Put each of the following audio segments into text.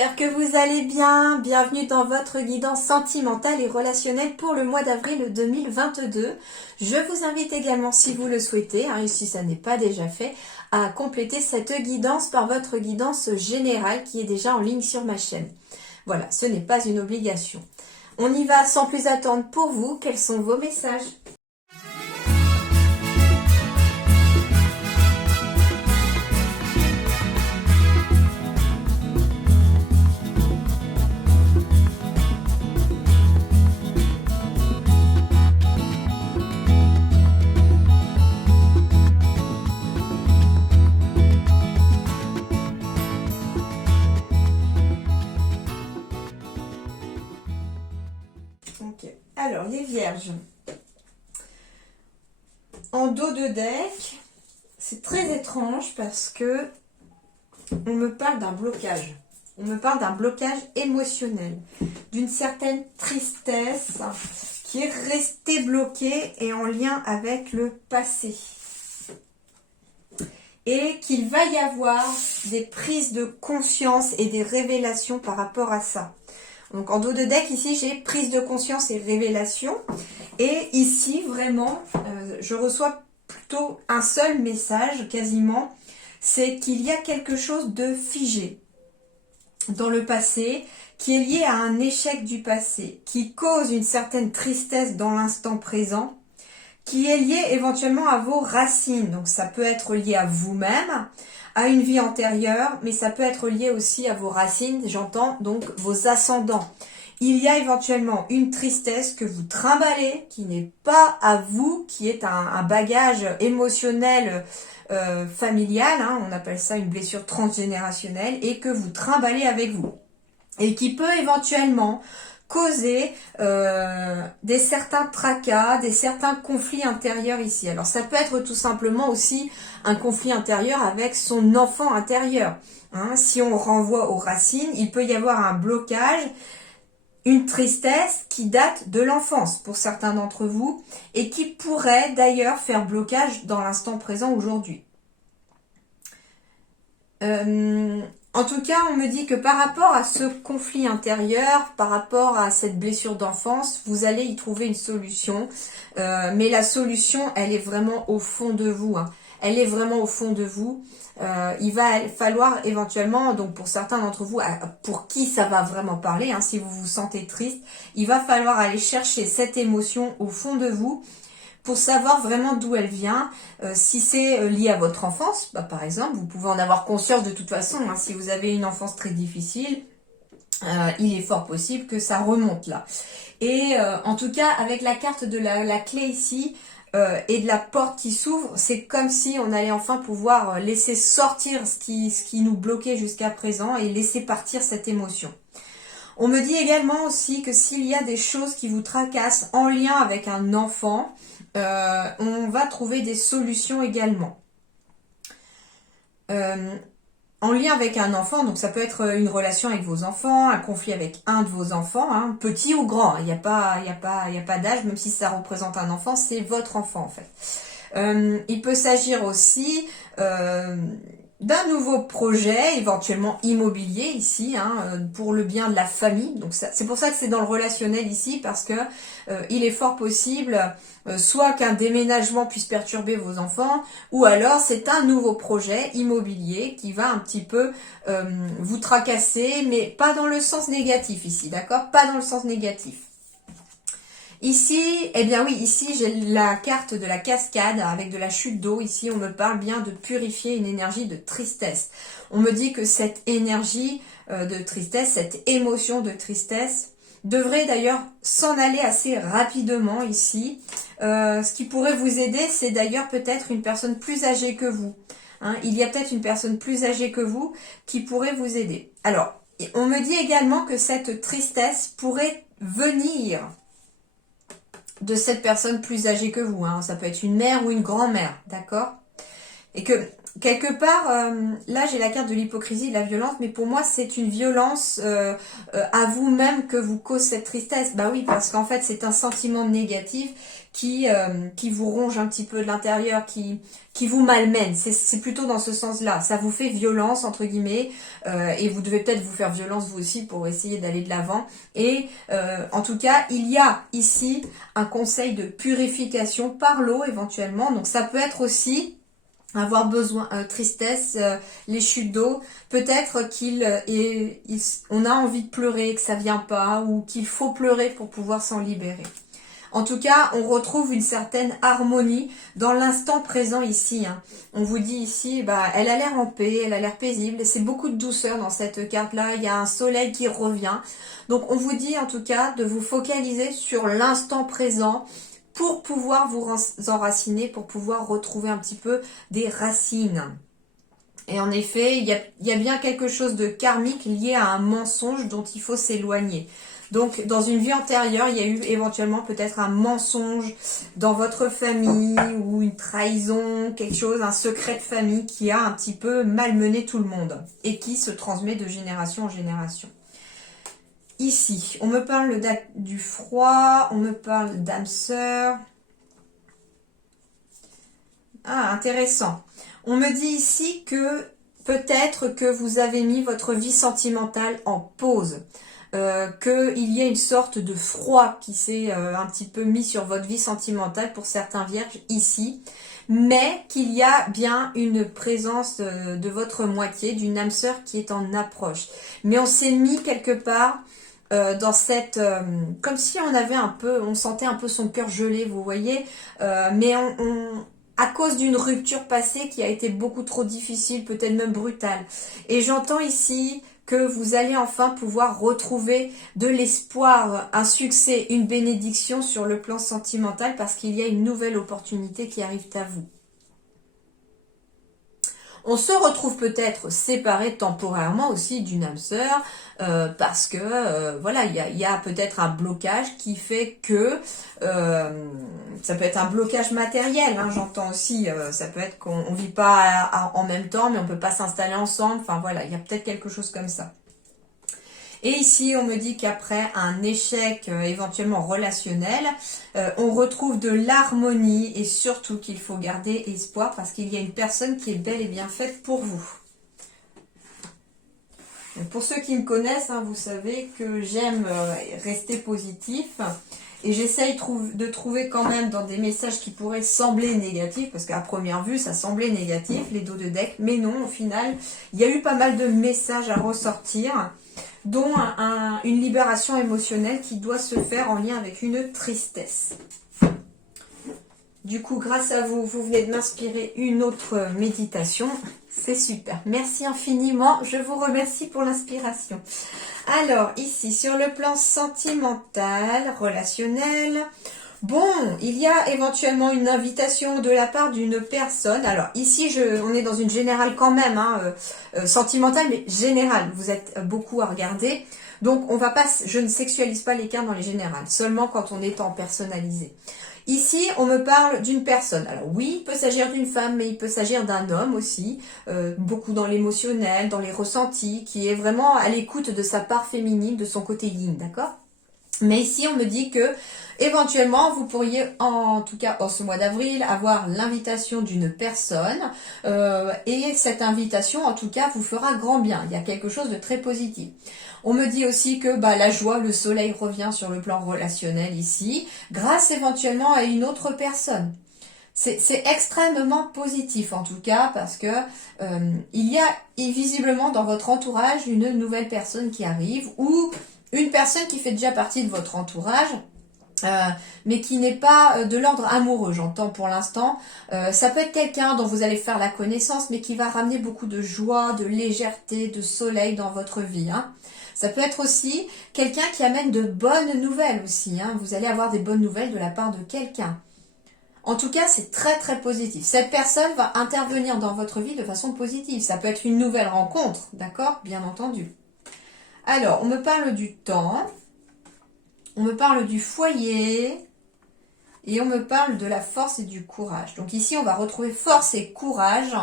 j'espère que vous allez bien. Bienvenue dans votre guidance sentimentale et relationnelle pour le mois d'avril 2022. Je vous invite également, si vous le souhaitez, et si ça n'est pas déjà fait, à compléter cette guidance par votre guidance générale qui est déjà en ligne sur ma chaîne. Voilà, ce n'est pas une obligation. On y va sans plus attendre pour vous. Quels sont vos messages ? Ok, alors les vierges. En dos de deck, c'est très étrange parce que on me parle d'un blocage. On me parle d'un blocage émotionnel, d'une certaine tristesse qui est restée bloquée et en lien avec le passé. Et qu'il va y avoir des prises de conscience et des révélations par rapport à ça. Donc en dos de deck, ici, j'ai prise de conscience et révélation. Et ici, vraiment, je reçois plutôt un seul message, quasiment. C'est qu'il y a quelque chose de figé dans le passé, qui est lié à un échec du passé, qui cause une certaine tristesse dans l'instant présent, qui est lié éventuellement à vos racines. Donc ça peut être lié à vous-même, à une vie antérieure, mais ça peut être lié aussi à vos racines, j'entends donc vos ascendants. Il y a éventuellement une tristesse que vous trimballez, qui n'est pas à vous, qui est un bagage émotionnel familial, hein, on appelle ça une blessure transgénérationnelle, et que vous trimballez avec vous. Et qui peut éventuellement causer des certains tracas, des certains conflits intérieurs ici. Alors ça peut être tout simplement aussi un conflit intérieur avec son enfant intérieur. Hein. Si on renvoie aux racines, il peut y avoir un blocage, une tristesse qui date de l'enfance pour certains d'entre vous et qui pourrait d'ailleurs faire blocage dans l'instant présent aujourd'hui. En tout cas, on me dit que par rapport à ce conflit intérieur, par rapport à cette blessure d'enfance, vous allez y trouver une solution. Mais la solution, elle est vraiment au fond de vous. Hein. Elle est vraiment au fond de vous. Il va falloir éventuellement, donc pour certains d'entre vous, pour qui ça va vraiment parler, hein, si vous vous sentez triste, il va falloir aller chercher cette émotion au fond de vous pour savoir vraiment d'où elle vient. Si c'est lié à votre enfance, bah, par exemple, vous pouvez en avoir conscience de toute façon. Hein, si vous avez une enfance très difficile, il est fort possible que ça remonte là. Et en tout cas, avec la carte de la clé ici, et de la porte qui s'ouvre, c'est comme si on allait enfin pouvoir laisser sortir ce qui nous bloquait jusqu'à présent et laisser partir cette émotion. On me dit également aussi que s'il y a des choses qui vous tracassent en lien avec un enfant, on va trouver des solutions également. En lien avec un enfant, donc ça peut être une relation avec vos enfants, un conflit avec un de vos enfants, hein, petit ou grand, il n'y a pas d'âge, même si ça représente un enfant, c'est votre enfant en fait. Il peut s'agir aussi d'un nouveau projet, éventuellement immobilier ici, hein, pour le bien de la famille. Donc c'est pour ça que c'est dans le relationnel ici, parce que il est fort possible soit qu'un déménagement puisse perturber vos enfants, ou alors c'est un nouveau projet immobilier qui va un petit peu vous tracasser, mais pas dans le sens négatif ici, d'accord? Pas dans le sens négatif. Ici, eh bien oui, ici j'ai la carte de la cascade avec de la chute d'eau. Ici, on me parle bien de purifier une énergie de tristesse. On me dit que cette énergie de tristesse, cette émotion de tristesse, devrait d'ailleurs s'en aller assez rapidement ici. Ce qui pourrait vous aider, c'est d'ailleurs peut-être une personne plus âgée que vous. Hein, il y a peut-être une personne plus âgée que vous qui pourrait vous aider. Alors, on me dit également que cette tristesse pourrait venir de cette personne plus âgée que vous. Hein. Ça peut être une mère ou une grand-mère, d'accord? Et que quelque part, là j'ai la carte de l'hypocrisie, de la violence, mais pour moi c'est une violence à vous-même que vous cause cette tristesse. Bah oui, parce qu'en fait c'est un sentiment négatif qui vous ronge un petit peu de l'intérieur, qui vous malmène. C'est plutôt dans ce sens-là. Ça vous fait violence, entre guillemets, et vous devez peut-être vous faire violence vous aussi pour essayer d'aller de l'avant. Et en tout cas, il y a ici un conseil de purification par l'eau éventuellement. Donc ça peut être aussi avoir besoin, tristesse, les chutes d'eau, peut-être on a envie de pleurer, que ça vient pas, ou qu'il faut pleurer pour pouvoir s'en libérer. En tout cas, on retrouve une certaine harmonie dans l'instant présent ici. Hein. On vous dit ici, bah, elle a l'air en paix, elle a l'air paisible. C'est beaucoup de douceur dans cette carte-là. Il y a un soleil qui revient. Donc, on vous dit en tout cas de vous focaliser sur l'instant présent pour pouvoir vous enraciner, pour pouvoir retrouver un petit peu des racines. Et en effet, il y a bien quelque chose de karmique lié à un mensonge dont il faut s'éloigner. Donc, dans une vie antérieure, il y a eu éventuellement peut-être un mensonge dans votre famille ou une trahison, quelque chose, un secret de famille qui a un petit peu malmené tout le monde et qui se transmet de génération en génération. Ici, on me parle du froid, on me parle d'âme sœur. Ah, intéressant. On me dit ici que peut-être que vous avez mis votre vie sentimentale en pause. Qu'il y a une sorte de froid qui s'est un petit peu mis sur votre vie sentimentale pour certains vierges ici, mais qu'il y a bien une présence de votre moitié, d'une âme sœur qui est en approche. Mais on s'est mis quelque part dans cette... comme si on avait on sentait un peu son cœur gelé, vous voyez, mais à cause d'une rupture passée qui a été beaucoup trop difficile, peut-être même brutale. Et j'entends ici que vous allez enfin pouvoir retrouver de l'espoir, un succès, une bénédiction sur le plan sentimental parce qu'il y a une nouvelle opportunité qui arrive à vous. On se retrouve peut-être séparés temporairement aussi d'une âme sœur parce que voilà, il y a peut-être un blocage qui fait que ça peut être un blocage matériel, hein, j'entends aussi, ça peut être qu'on vit pas en même temps mais on peut pas s'installer ensemble, enfin voilà, il y a peut-être quelque chose comme ça. Et ici, on me dit qu'après un échec éventuellement relationnel, on retrouve de l'harmonie et surtout qu'il faut garder espoir parce qu'il y a une personne qui est bel et bien faite pour vous. Donc, pour ceux qui me connaissent, hein, vous savez que j'aime rester positif et j'essaye de trouver quand même dans des messages qui pourraient sembler négatifs, parce qu'à première vue, ça semblait négatif, les dos de deck, mais non, au final, il y a eu pas mal de messages à ressortir, dont une libération émotionnelle qui doit se faire en lien avec une tristesse. Du coup, grâce à vous, vous venez de m'inspirer une autre méditation. C'est super. Merci infiniment. Je vous remercie pour l'inspiration. Alors, ici, sur le plan sentimental, relationnel, bon, il y a éventuellement une invitation de la part d'une personne. Alors, ici, on est dans une générale quand même, hein, sentimentale, mais générale. Vous êtes beaucoup à regarder. Donc, je ne sexualise pas les cartes dans les générales, seulement quand on est en personnalisé. Ici, on me parle d'une personne. Alors oui, il peut s'agir d'une femme, mais il peut s'agir d'un homme aussi, beaucoup dans l'émotionnel, dans les ressentis, qui est vraiment à l'écoute de sa part féminine, de son côté yin, d'accord ? Mais ici, on me dit que éventuellement, vous pourriez, en tout cas en ce mois d'avril, avoir l'invitation d'une personne et cette invitation, en tout cas, vous fera grand bien. Il y a quelque chose de très positif. On me dit aussi que la joie, le soleil revient sur le plan relationnel ici, grâce éventuellement à une autre personne. C'est extrêmement positif en tout cas parce que il y a visiblement dans votre entourage une nouvelle personne qui arrive ou une personne qui fait déjà partie de votre entourage, mais qui n'est pas de l'ordre amoureux, j'entends pour l'instant. Ça peut être quelqu'un dont vous allez faire la connaissance, mais qui va ramener beaucoup de joie, de légèreté, de soleil dans votre vie. Hein. Ça peut être aussi quelqu'un qui amène de bonnes nouvelles aussi. Hein. Vous allez avoir des bonnes nouvelles de la part de quelqu'un. En tout cas, c'est très très positif. Cette personne va intervenir dans votre vie de façon positive. Ça peut être une nouvelle rencontre, d'accord ? Bien entendu. Alors, on me parle du temps, on me parle du foyer, Et on me parle de la force et du courage. Donc ici, on va retrouver force et courage,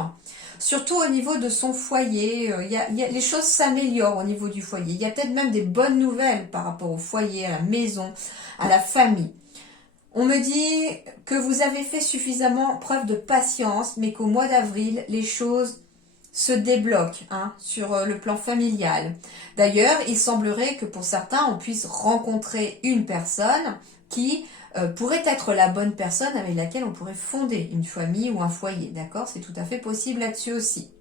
surtout au niveau de son foyer. Les choses s'améliorent au niveau du foyer. Il y a peut-être même des bonnes nouvelles par rapport au foyer, à la maison, à la famille. On me dit que vous avez fait suffisamment preuve de patience, mais qu'au mois d'avril, les choses se débloquent sur le plan familial. D'ailleurs, il semblerait que pour certains, on puisse rencontrer une personne qui pourrait être la bonne personne avec laquelle on pourrait fonder une famille ou un foyer. D'accord? C'est tout à fait possible là-dessus aussi.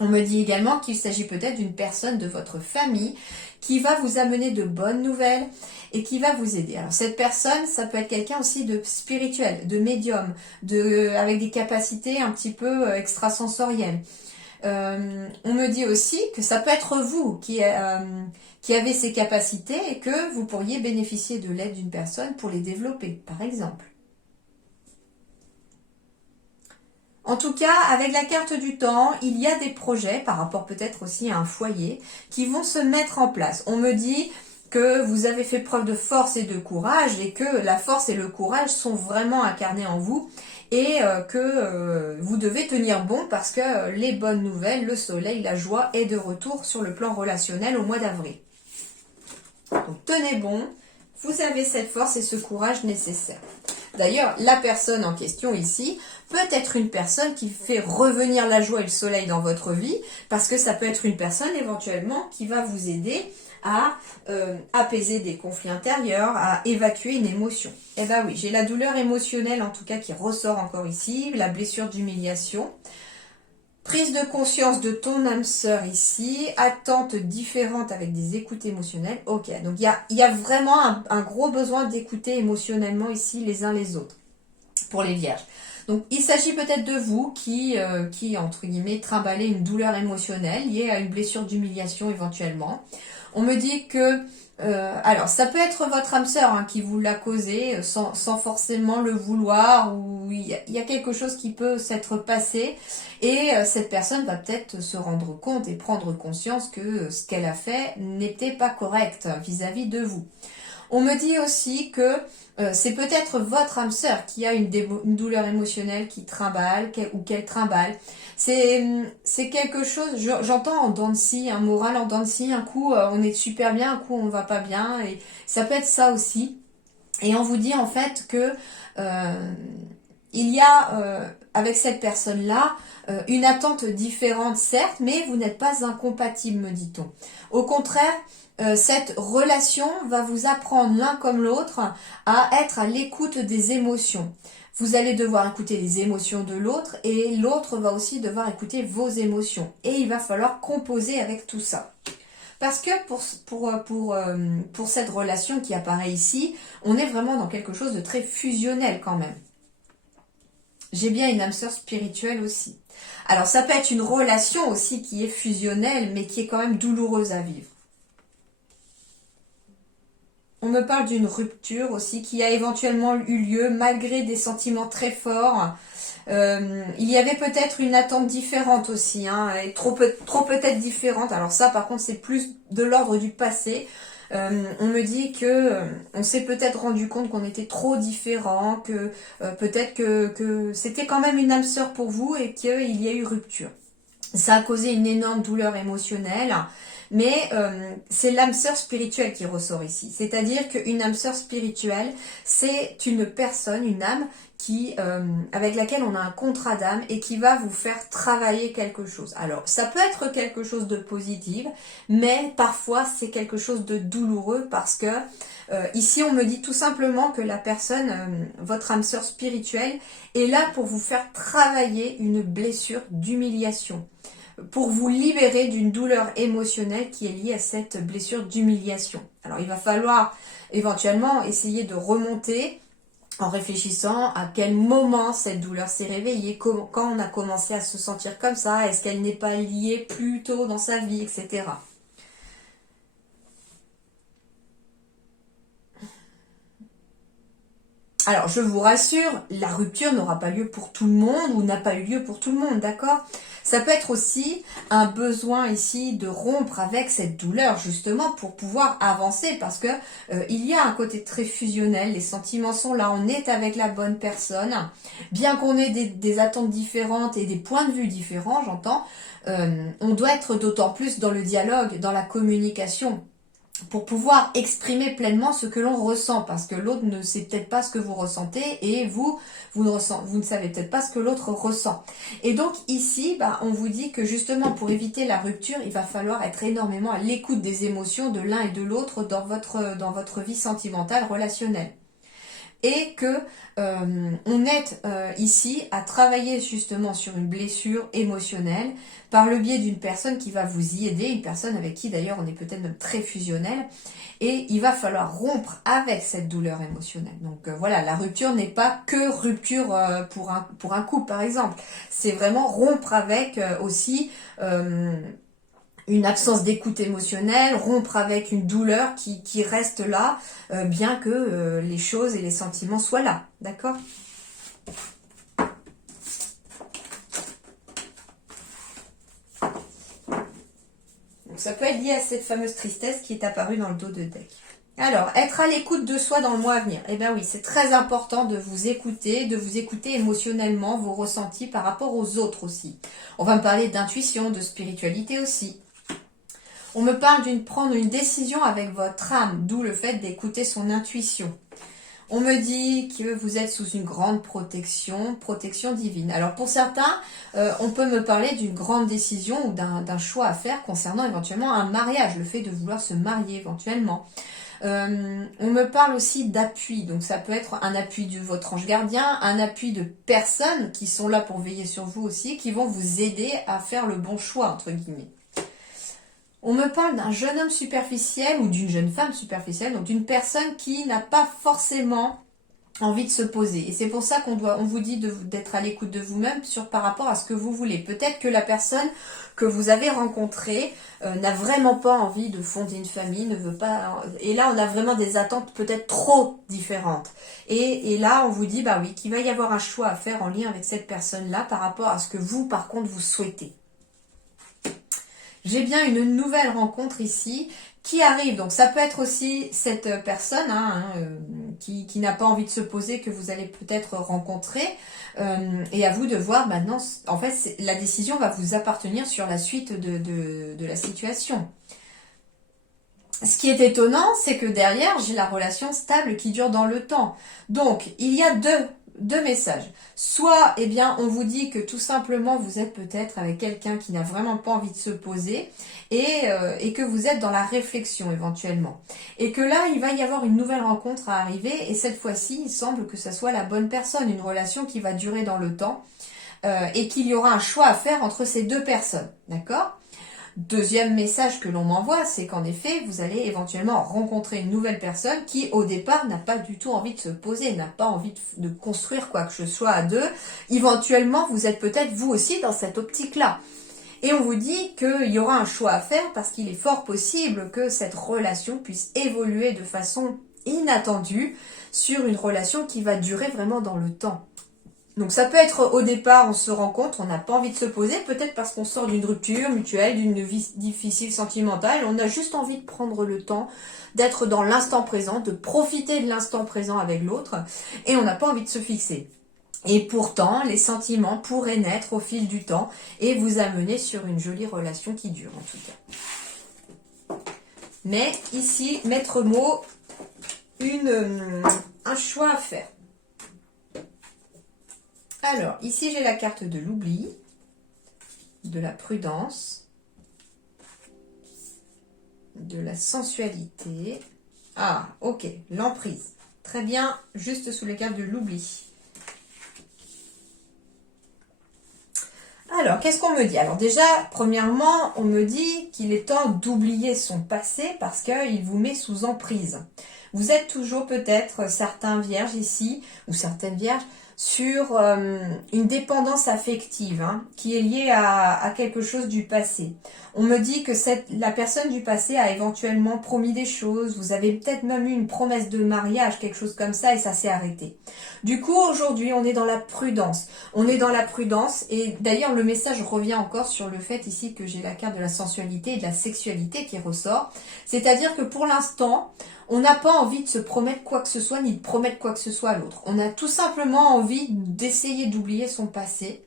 On me dit également qu'il s'agit peut-être d'une personne de votre famille qui va vous amener de bonnes nouvelles et qui va vous aider. Alors cette personne, ça peut être quelqu'un aussi de spirituel, de médium, avec des capacités un petit peu extrasensorielles. On me dit aussi que ça peut être vous qui avez ces capacités et que vous pourriez bénéficier de l'aide d'une personne pour les développer, par exemple. En tout cas, avec la carte du temps, il y a des projets, par rapport peut-être aussi à un foyer, qui vont se mettre en place. On me dit que vous avez fait preuve de force et de courage et que la force et le courage sont vraiment incarnés en vous et que vous devez tenir bon parce que les bonnes nouvelles, le soleil, la joie est de retour sur le plan relationnel au mois d'avril. Donc tenez bon, vous avez cette force et ce courage nécessaire. D'ailleurs, la personne en question ici peut être une personne qui fait revenir la joie et le soleil dans votre vie, parce que ça peut être une personne éventuellement qui va vous aider à apaiser des conflits intérieurs, à évacuer une émotion. Eh bien oui, j'ai la douleur émotionnelle en tout cas qui ressort encore ici, la blessure d'humiliation. Prise de conscience de ton âme sœur ici, attente différente avec des écoutes émotionnelles. Ok, donc il y a vraiment un gros besoin d'écouter émotionnellement ici les uns les autres pour les vierges. Donc il s'agit peut-être de vous qui entre guillemets, trimballez une douleur émotionnelle liée à une blessure d'humiliation éventuellement. On me dit que, alors ça peut être votre âme sœur qui vous l'a causé sans forcément le vouloir, ou il y a quelque chose qui peut s'être passé et cette personne va peut-être se rendre compte et prendre conscience que ce qu'elle a fait n'était pas correct vis-à-vis de vous. On me dit aussi que c'est peut-être votre âme sœur qui a une douleur émotionnelle qui trimballe ou qu'elle trimballe. C'est quelque chose, j'entends en dents de scie, un moral en dents de scie, un coup on est super bien, un coup on va pas bien, et ça peut être ça aussi. Et on vous dit en fait que il y a avec cette personne-là une attente différente certes, mais vous n'êtes pas incompatibles, me dit-on. Au contraire, cette relation va vous apprendre l'un comme l'autre à être à l'écoute des émotions. Vous allez devoir écouter les émotions de l'autre et l'autre va aussi devoir écouter vos émotions. Et il va falloir composer avec tout ça. Parce que pour cette relation qui apparaît ici, on est vraiment dans quelque chose de très fusionnel quand même. J'ai bien une âme sœur spirituelle aussi. Alors ça peut être une relation aussi qui est fusionnelle, mais qui est quand même douloureuse à vivre. On me parle d'une rupture aussi qui a éventuellement eu lieu malgré des sentiments très forts. Il y avait peut-être une attente différente aussi, et trop peut-être différente. Alors ça par contre c'est plus de l'ordre du passé. On me dit que on s'est peut-être rendu compte qu'on était trop différents, que peut-être que c'était quand même une âme sœur pour vous et qu'il y a eu rupture. Ça a causé une énorme douleur émotionnelle, mais c'est l'âme sœur spirituelle qui ressort ici. C'est-à-dire qu'une âme sœur spirituelle, c'est une personne, une âme avec laquelle on a un contrat d'âme et qui va vous faire travailler quelque chose. Alors, ça peut être quelque chose de positif, mais parfois c'est quelque chose de douloureux parce que ici on me dit tout simplement que la personne, votre âme sœur spirituelle, est là pour vous faire travailler une blessure d'humiliation, pour vous libérer d'une douleur émotionnelle qui est liée à cette blessure d'humiliation. Alors il va falloir éventuellement essayer de remonter en réfléchissant à quel moment cette douleur s'est réveillée, quand on a commencé à se sentir comme ça, est-ce qu'elle n'est pas liée plus tôt dans sa vie, etc. Alors, je vous rassure, la rupture n'aura pas lieu pour tout le monde ou n'a pas eu lieu pour tout le monde, d'accord ? Ça peut être aussi un besoin ici de rompre avec cette douleur, justement, pour pouvoir avancer, parce que il y a un côté très fusionnel, les sentiments sont là, on est avec la bonne personne, bien qu'on ait des attentes différentes et des points de vue différents, j'entends, on doit être d'autant plus dans le dialogue, dans la communication, pour pouvoir exprimer pleinement ce que l'on ressent, parce que l'autre ne sait peut-être pas ce que vous ressentez et vous ne savez peut-être pas ce que l'autre ressent. Et donc ici, on vous dit que justement pour éviter la rupture, il va falloir être énormément à l'écoute des émotions de l'un et de l'autre dans votre vie sentimentale, relationnelle. Et que on est ici à travailler justement sur une blessure émotionnelle par le biais d'une personne qui va vous y aider, une personne avec qui d'ailleurs on est peut-être même très fusionnel, et il va falloir rompre avec cette douleur émotionnelle. Donc voilà, la rupture n'est pas que rupture pour un couple par exemple, c'est vraiment rompre avec aussi une absence d'écoute émotionnelle, rompre avec une douleur qui reste là, bien que les choses et les sentiments soient là, d'accord ? Donc ça peut être lié à cette fameuse tristesse qui est apparue dans le dos de deck. Alors, être à l'écoute de soi dans le mois à venir. Eh bien oui, c'est très important de vous écouter émotionnellement, vos ressentis par rapport aux autres aussi. On va me parler d'intuition, de spiritualité aussi. On me parle prendre une décision avec votre âme, d'où le fait d'écouter son intuition. On me dit que vous êtes sous une grande protection divine. Alors pour certains, on peut me parler d'une grande décision ou d'un choix à faire concernant éventuellement un mariage, le fait de vouloir se marier éventuellement. On me parle aussi d'appui, donc ça peut être un appui de votre ange gardien, un appui de personnes qui sont là pour veiller sur vous aussi, qui vont vous aider à faire le bon choix, entre guillemets. On me parle d'un jeune homme superficiel ou d'une jeune femme superficielle, donc d'une personne qui n'a pas forcément envie de se poser. Et c'est pour ça on vous dit d'être à l'écoute de vous-même par rapport à ce que vous voulez. Peut-être que la personne que vous avez rencontrée n'a vraiment pas envie de fonder une famille, ne veut pas. Et là, on a vraiment des attentes peut-être trop différentes. Et là, on vous dit, oui, qu'il va y avoir un choix à faire en lien avec cette personne-là par rapport à ce que vous, par contre, vous souhaitez. J'ai bien une nouvelle rencontre ici qui arrive. Donc ça peut être aussi cette personne qui n'a pas envie de se poser, que vous allez peut-être rencontrer. Et à vous de voir maintenant, en fait, la décision va vous appartenir sur la suite de la situation. Ce qui est étonnant, c'est que derrière, j'ai la relation stable qui dure dans le temps. Donc, il y a deux messages. Soit, on vous dit que tout simplement, vous êtes peut-être avec quelqu'un qui n'a vraiment pas envie de se poser et que vous êtes dans la réflexion éventuellement. Et que là, il va y avoir une nouvelle rencontre à arriver et cette fois-ci, il semble que ça soit la bonne personne, une relation qui va durer dans le temps et qu'il y aura un choix à faire entre ces deux personnes. D'accord ? Deuxième message que l'on m'envoie, c'est qu'en effet, vous allez éventuellement rencontrer une nouvelle personne qui, au départ, n'a pas du tout envie de se poser, n'a pas envie de construire quoi que ce soit à deux. Éventuellement, vous êtes peut-être vous aussi dans cette optique-là. Et on vous dit qu'il y aura un choix à faire parce qu'il est fort possible que cette relation puisse évoluer de façon inattendue sur une relation qui va durer vraiment dans le temps. Donc ça peut être au départ, on se rencontre, on n'a pas envie de se poser, peut-être parce qu'on sort d'une rupture mutuelle, d'une vie difficile sentimentale, on a juste envie de prendre le temps d'être dans l'instant présent, de profiter de l'instant présent avec l'autre, et on n'a pas envie de se fixer. Et pourtant, les sentiments pourraient naître au fil du temps et vous amener sur une jolie relation qui dure en tout cas. Mais ici, maître mot, un choix à faire. Alors, ici j'ai la carte de l'oubli, de la prudence, de la sensualité. Ah, ok, l'emprise. Très bien, juste sous les cartes de l'oubli. Alors, qu'est-ce qu'on me dit? Alors déjà, premièrement, on me dit qu'il est temps d'oublier son passé parce qu'il vous met sous emprise. Vous êtes toujours peut-être certains vierges ici, ou certaines vierges, sur une dépendance affective qui est liée à quelque chose du passé. On me dit que la personne du passé a éventuellement promis des choses, vous avez peut-être même eu une promesse de mariage, quelque chose comme ça, et ça s'est arrêté. Du coup, aujourd'hui, on est dans la prudence. On est dans la prudence, et d'ailleurs, le message revient encore sur le fait ici que j'ai la carte de la sensualité et de la sexualité qui ressort. C'est-à-dire que pour l'instant, on n'a pas envie de se promettre quoi que ce soit, ni de promettre quoi que ce soit à l'autre. On a tout simplement envie d'essayer d'oublier son passé,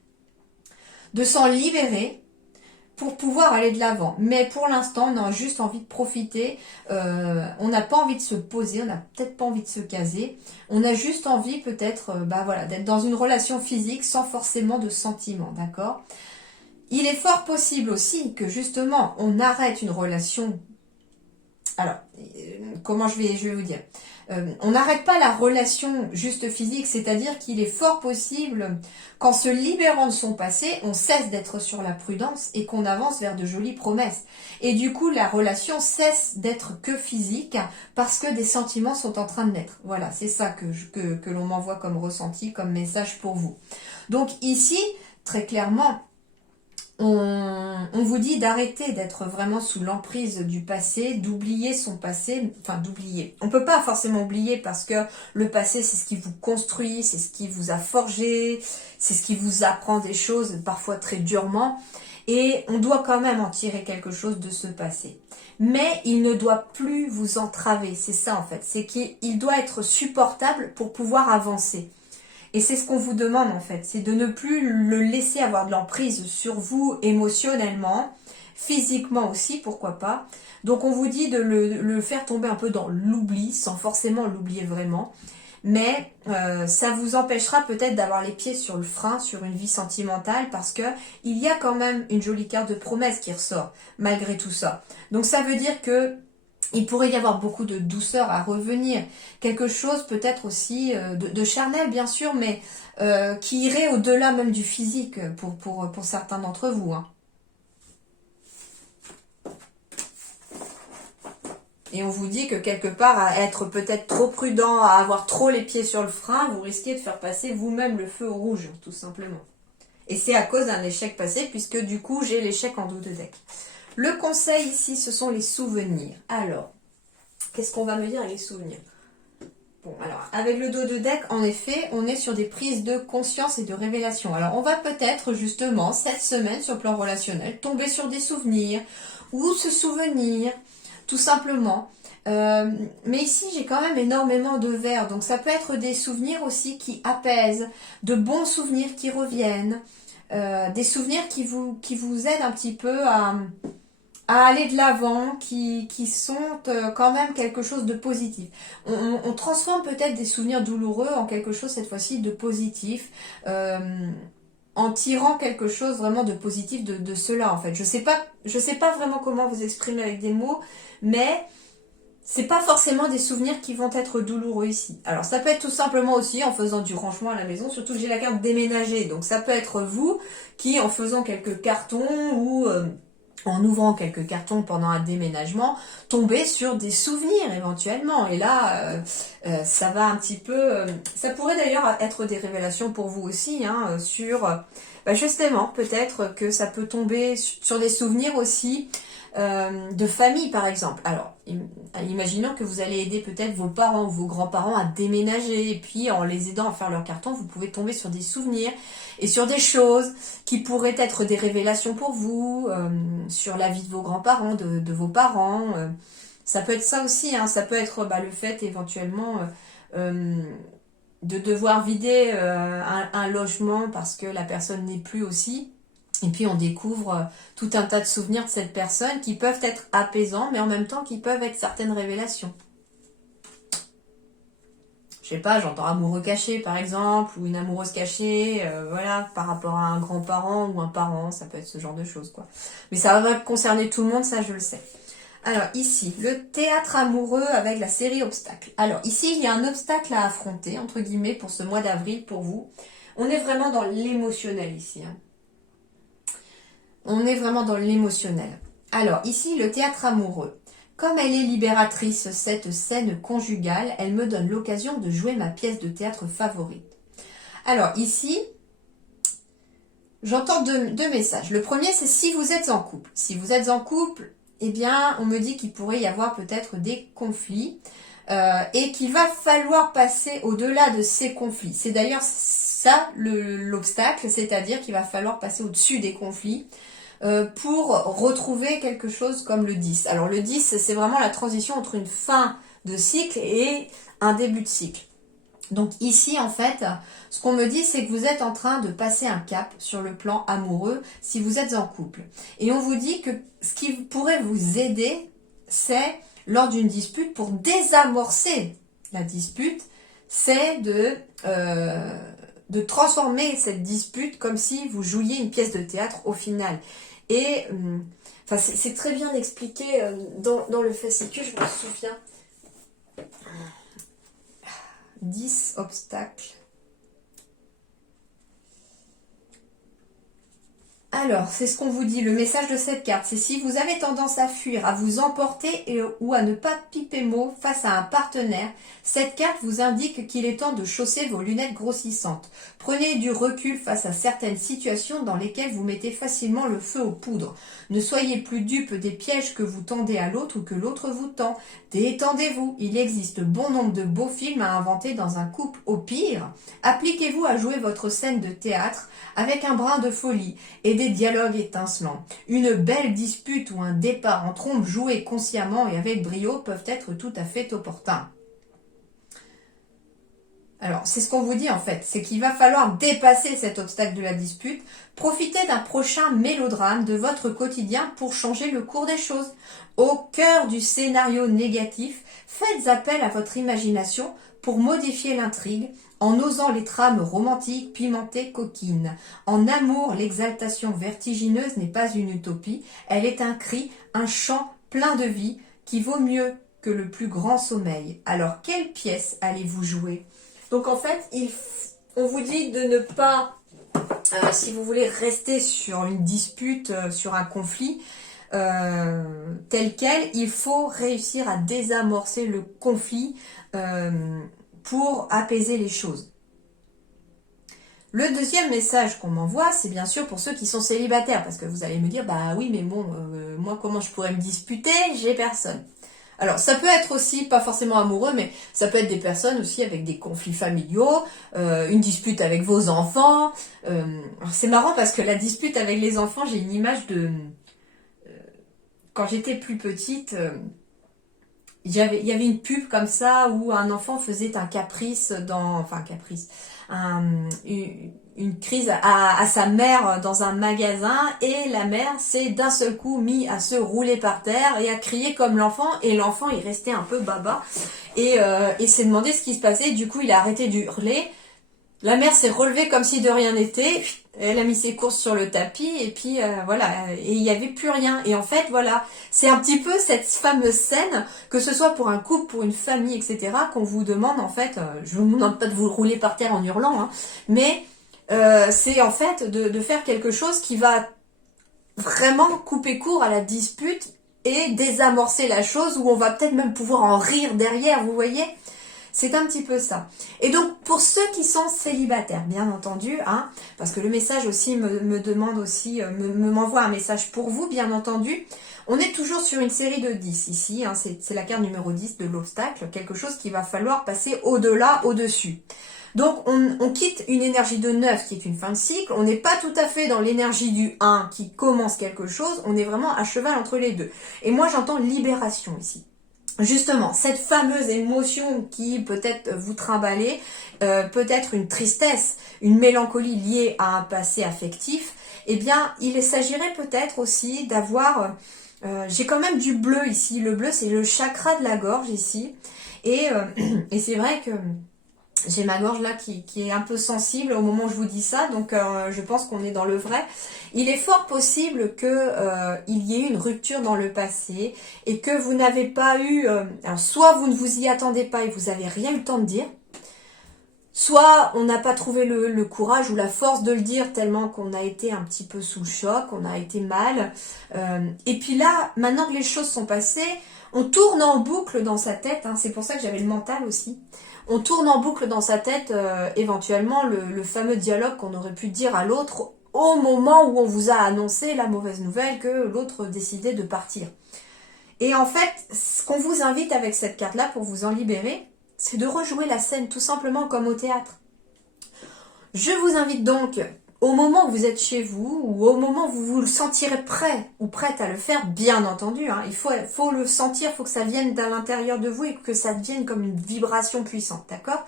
de s'en libérer pour pouvoir aller de l'avant. Mais pour l'instant, on a juste envie de profiter. On n'a pas envie de se poser, on n'a peut-être pas envie de se caser. On a juste envie peut-être d'être dans une relation physique sans forcément de sentiments, d'accord ? Il est fort possible aussi que justement, on arrête une relation. Alors, comment je vais vous dire on n'arrête pas la relation juste physique, c'est-à-dire qu'il est fort possible qu'en se libérant de son passé, on cesse d'être sur la prudence et qu'on avance vers de jolies promesses. Et du coup, la relation cesse d'être que physique parce que des sentiments sont en train de naître. Voilà, c'est ça que l'on m'envoie comme ressenti, comme message pour vous. Donc ici, très clairement, on vous dit d'arrêter d'être vraiment sous l'emprise du passé, d'oublier son passé, enfin d'oublier. On peut pas forcément oublier parce que le passé c'est ce qui vous construit, c'est ce qui vous a forgé, c'est ce qui vous apprend des choses parfois très durement et on doit quand même en tirer quelque chose de ce passé. Mais il ne doit plus vous entraver, c'est ça en fait, c'est qu'il doit être supportable pour pouvoir avancer. Et c'est ce qu'on vous demande en fait, c'est de ne plus le laisser avoir de l'emprise sur vous émotionnellement, physiquement aussi, pourquoi pas. Donc on vous dit de le faire tomber un peu dans l'oubli, sans forcément l'oublier vraiment. Mais ça vous empêchera peut-être d'avoir les pieds sur le frein, sur une vie sentimentale, parce que il y a quand même une jolie carte de promesse qui ressort, malgré tout ça. Donc ça veut dire que il pourrait y avoir beaucoup de douceur à revenir, quelque chose peut-être aussi de charnel bien sûr, mais qui irait au-delà même du physique pour certains d'entre vous. Et on vous dit que quelque part, à être peut-être trop prudent, à avoir trop les pieds sur le frein, vous risquez de faire passer vous-même le feu au rouge, tout simplement. Et c'est à cause d'un échec passé, puisque du coup, j'ai l'échec en dos de deck. Le conseil ici, ce sont les souvenirs. Alors, qu'est-ce qu'on va me dire avec les souvenirs? Bon, alors, avec le dos de deck, en effet, on est sur des prises de conscience et de révélation. Alors, on va peut-être, justement, cette semaine, sur le plan relationnel, tomber sur des souvenirs, ou se souvenir, tout simplement. Mais ici, j'ai quand même énormément de verre, donc ça peut être des souvenirs aussi qui apaisent, de bons souvenirs qui reviennent, des souvenirs qui vous aident un petit peu à aller de l'avant, qui sont quand même quelque chose de positif. On transforme peut-être des souvenirs douloureux en quelque chose cette fois-ci de positif, en tirant quelque chose vraiment de positif de cela en fait. Je sais pas vraiment comment vous exprimer avec des mots, mais c'est pas forcément des souvenirs qui vont être douloureux ici. Alors ça peut être tout simplement aussi en faisant du rangement à la maison, surtout que j'ai la carte déménager, donc ça peut être vous qui en faisant quelques cartons ou en ouvrant quelques cartons pendant un déménagement, tomber sur des souvenirs éventuellement. Et là, ça va un petit peu... ça pourrait d'ailleurs être des révélations pour vous aussi, sur... justement, peut-être que ça peut tomber sur des souvenirs aussi de famille, par exemple. Alors, imaginons que vous allez aider peut-être vos parents ou vos grands-parents à déménager, et puis en les aidant à faire leur carton, vous pouvez tomber sur des souvenirs et sur des choses qui pourraient être des révélations pour vous, sur la vie de vos grands-parents, de vos parents. Ça peut être ça aussi, ça peut être le fait éventuellement de devoir vider un logement parce que la personne n'est plus aussi. Et puis on découvre tout un tas de souvenirs de cette personne qui peuvent être apaisants, mais en même temps qui peuvent être certaines révélations. Je sais pas, j'entends amoureux caché par exemple, ou une amoureuse cachée, voilà, par rapport à un grand-parent ou un parent, ça peut être ce genre de choses, quoi. Mais ça va concerner tout le monde, ça je le sais. Alors ici, le théâtre amoureux avec la série obstacles. Alors ici, il y a un obstacle à affronter, entre guillemets, pour ce mois d'avril, pour vous. On est vraiment dans l'émotionnel ici, On est vraiment dans l'émotionnel. Alors, ici, le théâtre amoureux. Comme elle est libératrice, cette scène conjugale, elle me donne l'occasion de jouer ma pièce de théâtre favorite. Alors ici, j'entends deux messages. Le premier, c'est si vous êtes en couple. Si vous êtes en couple, eh bien, on me dit qu'il pourrait y avoir peut-être des conflits et qu'il va falloir passer au-delà de ces conflits. C'est d'ailleurs ça l'obstacle, c'est-à-dire qu'il va falloir passer au-dessus des conflits pour retrouver quelque chose comme le 10. Alors le 10, c'est vraiment la transition entre une fin de cycle et un début de cycle. Donc ici, en fait, ce qu'on me dit, c'est que vous êtes en train de passer un cap sur le plan amoureux si vous êtes en couple. Et on vous dit que ce qui pourrait vous aider, c'est, lors d'une dispute, pour désamorcer la dispute, c'est de transformer cette dispute comme si vous jouiez une pièce de théâtre au final. Et enfin, c'est très bien expliqué dans le fascicule, je me souviens. 10 obstacles. Alors, c'est ce qu'on vous dit, le message de cette carte, c'est si vous avez tendance à fuir, à vous emporter ou à ne pas piper mot face à un partenaire, cette carte vous indique qu'il est temps de chausser vos lunettes grossissantes. Prenez du recul face à certaines situations dans lesquelles vous mettez facilement le feu aux poudres. Ne soyez plus dupe des pièges que vous tendez à l'autre ou que l'autre vous tend. Détendez-vous, il existe bon nombre de beaux films à inventer dans un couple. Au pire, appliquez-vous à jouer votre scène de théâtre avec un brin de folie et des dialogues étincelants. Une belle dispute ou un départ en trompe joué consciemment et avec brio peuvent être tout à fait opportuns. Alors, c'est ce qu'on vous dit en fait, c'est qu'il va falloir dépasser cet obstacle de la dispute, profiter d'un prochain mélodrame de votre quotidien pour changer le cours des choses. Au cœur du scénario négatif, faites appel à votre imagination pour modifier l'intrigue, en osant les trames romantiques, pimentées, coquines. En amour, l'exaltation vertigineuse n'est pas une utopie, elle est un cri, un chant plein de vie qui vaut mieux que le plus grand sommeil. Alors, quelle pièce allez-vous jouer ? Donc en fait, on vous dit de ne pas, si vous voulez rester sur une dispute, sur un conflit tel quel, il faut réussir à désamorcer le conflit pour apaiser les choses. Le deuxième message qu'on m'envoie, c'est bien sûr pour ceux qui sont célibataires, parce que vous allez me dire, bah oui, mais bon, moi comment je pourrais me disputer, j'ai personne. Alors, ça peut être aussi, pas forcément amoureux, mais ça peut être des personnes aussi avec des conflits familiaux, une dispute avec vos enfants. C'est marrant parce que la dispute avec les enfants, j'ai une image de... quand j'étais plus petite, il y avait une pub comme ça où un enfant faisait un caprice une crise à sa mère dans un magasin et la mère s'est d'un seul coup mis à se rouler par terre et à crier comme l'enfant et l'enfant il restait un peu baba et s'est demandé ce qui se passait. Du coup il a arrêté de hurler, la mère s'est relevée comme si de rien n'était, elle a mis ses courses sur le tapis et puis voilà, et il n'y avait plus rien. Et en fait voilà, c'est un petit peu cette fameuse scène, que ce soit pour un couple, pour une famille, etc., qu'on vous demande en fait, je vous demande pas de vous rouler par terre en hurlant, hein, mais c'est en fait de faire quelque chose qui va vraiment couper court à la dispute et désamorcer la chose, où on va peut-être même pouvoir en rire derrière, vous voyez. C'est un petit peu ça. Et donc, pour ceux qui sont célibataires, bien entendu, hein, parce que le message aussi me demande aussi, m'envoie un message pour vous, bien entendu. On est toujours sur une série de 10 ici, hein, c'est la carte numéro 10 de l'obstacle, quelque chose qu'il va falloir passer au-delà, au-dessus. Donc, on quitte une énergie de 9 qui est une fin de cycle, on n'est pas tout à fait dans l'énergie du 1 qui commence quelque chose, on est vraiment à cheval entre les deux. Et moi, j'entends libération ici. Justement, cette fameuse émotion qui peut-être vous trimballer, peut-être une tristesse, une mélancolie liée à un passé affectif, eh bien, il s'agirait peut-être aussi d'avoir... j'ai quand même du bleu ici. Le bleu, c'est le chakra de la gorge ici. Et c'est vrai que j'ai ma gorge là qui est un peu sensible au moment où je vous dis ça. Donc, je pense qu'on est dans le vrai. Il est fort possible que il y ait eu une rupture dans le passé et que vous n'avez pas eu... alors, soit vous ne vous y attendez pas et vous n'avez rien eu le temps de dire, soit on n'a pas trouvé le courage ou la force de le dire tellement qu'on a été un petit peu sous le choc, on a été mal. Et puis là, maintenant que les choses sont passées, On tourne en boucle dans sa tête, hein, c'est pour ça que j'avais le mental aussi. On tourne en boucle dans sa tête éventuellement le fameux dialogue qu'on aurait pu dire à l'autre au moment où on vous a annoncé la mauvaise nouvelle que l'autre décidait de partir. Et en fait, ce qu'on vous invite avec cette carte-là pour vous en libérer, c'est de rejouer la scène tout simplement comme au théâtre. Je vous invite donc, au moment où vous êtes chez vous, ou au moment où vous vous le sentirez prêt ou prête à le faire, bien entendu, hein, il faut le sentir, il faut que ça vienne de l'intérieur de vous et que ça devienne comme une vibration puissante, d'accord?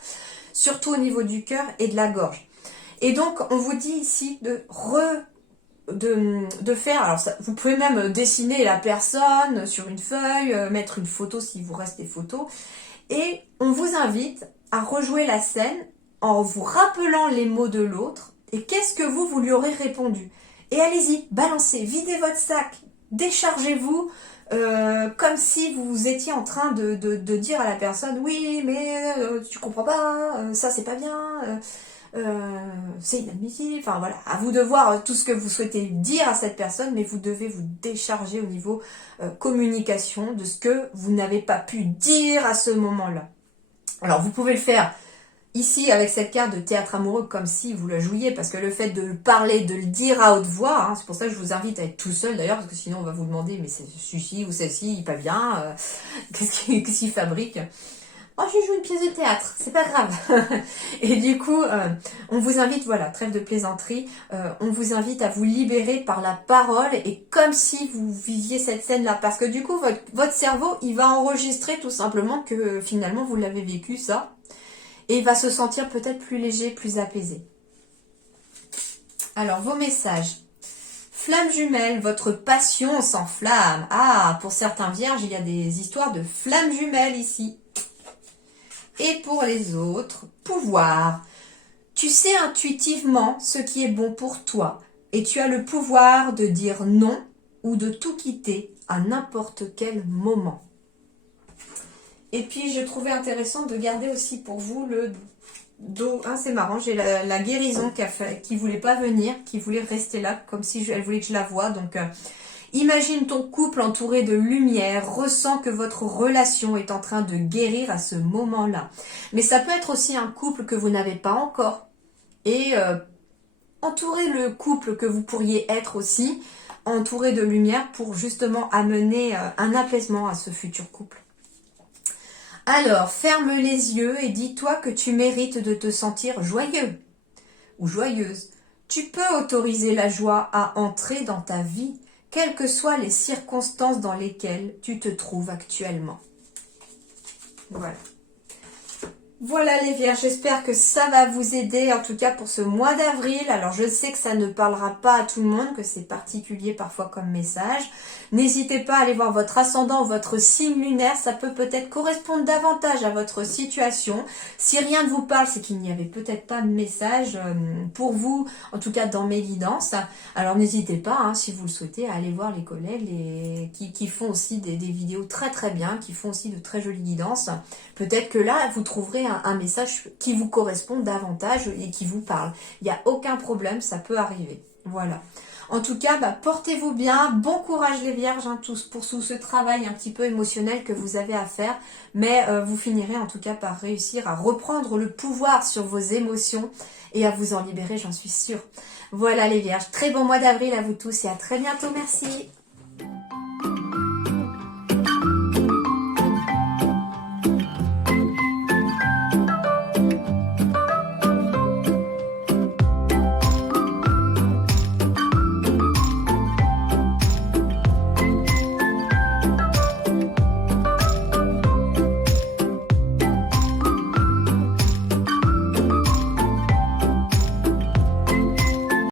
Surtout au niveau du cœur et de la gorge. Et donc, on vous dit ici de faire, alors ça, vous pouvez même dessiner la personne sur une feuille, mettre une photo s'il vous reste des photos, et on vous invite à rejouer la scène en vous rappelant les mots de l'autre, et qu'est-ce que vous lui aurez répondu. Et allez-y, balancez, videz votre sac, déchargez-vous, comme si vous étiez en train de dire à la personne, oui, mais tu comprends pas, ça c'est pas bien, c'est inadmissible, enfin voilà, à vous de voir tout ce que vous souhaitez dire à cette personne, mais vous devez vous décharger au niveau communication de ce que vous n'avez pas pu dire à ce moment-là. Alors vous pouvez le faire ici avec cette carte de théâtre amoureux comme si vous la jouiez, parce que le fait de le parler, de le dire à haute voix, hein, c'est pour ça que je vous invite à être tout seul d'ailleurs, parce que sinon on va vous demander, mais c'est celui-ci ou celle-ci, il pas bien, qu'est-ce qu'il fabrique? Oh, je joue une pièce de théâtre, c'est pas grave. Et du coup, on vous invite, voilà, trêve de plaisanterie, on vous invite à vous libérer par la parole et comme si vous viviez cette scène-là. Parce que du coup, votre cerveau, il va enregistrer tout simplement que finalement, vous l'avez vécu, ça. Et il va se sentir peut-être plus léger, plus apaisé. Alors, vos messages. Flamme jumelle, votre passion s'enflamme. Ah, pour certains vierges, il y a des histoires de flammes jumelles ici. Et pour les autres, pouvoir. Tu sais intuitivement ce qui est bon pour toi et tu as le pouvoir de dire non ou de tout quitter à n'importe quel moment. Et puis je trouvais intéressant de garder aussi pour vous le dos. Ah, c'est marrant, j'ai la guérison qui voulait pas venir, qui voulait rester là, comme si elle voulait que je la voie. Donc imagine ton couple entouré de lumière, ressens que votre relation est en train de guérir à ce moment-là. Mais ça peut être aussi un couple que vous n'avez pas encore. Et entourez le couple que vous pourriez être aussi, entouré de lumière pour justement amener un apaisement à ce futur couple. Alors, ferme les yeux et dis-toi que tu mérites de te sentir joyeux ou joyeuse. Tu peux autoriser la joie à entrer dans ta vie, quelles que soient les circonstances dans lesquelles tu te trouves actuellement. Voilà. Voilà les vierges, j'espère que ça va vous aider, en tout cas pour ce mois d'avril. Alors je sais que ça ne parlera pas à tout le monde, que c'est particulier parfois comme message. N'hésitez pas à aller voir votre ascendant, votre signe lunaire, ça peut peut-être correspondre davantage à votre situation. Si rien ne vous parle, c'est qu'il n'y avait peut-être pas de message pour vous, en tout cas dans mes guidances. Alors n'hésitez pas, hein, si vous le souhaitez, à aller voir les collègues qui font aussi des vidéos très très bien, qui font aussi de très jolies guidances. Peut-être que là, vous trouverez un message qui vous correspond davantage et qui vous parle. Il n'y a aucun problème, ça peut arriver. Voilà. En tout cas, portez-vous bien. Bon courage les vierges, hein, tous pour tout ce travail un petit peu émotionnel que vous avez à faire. Mais vous finirez en tout cas par réussir à reprendre le pouvoir sur vos émotions et à vous en libérer, j'en suis sûre. Voilà les vierges. Très bon mois d'avril à vous tous et à très bientôt. Merci.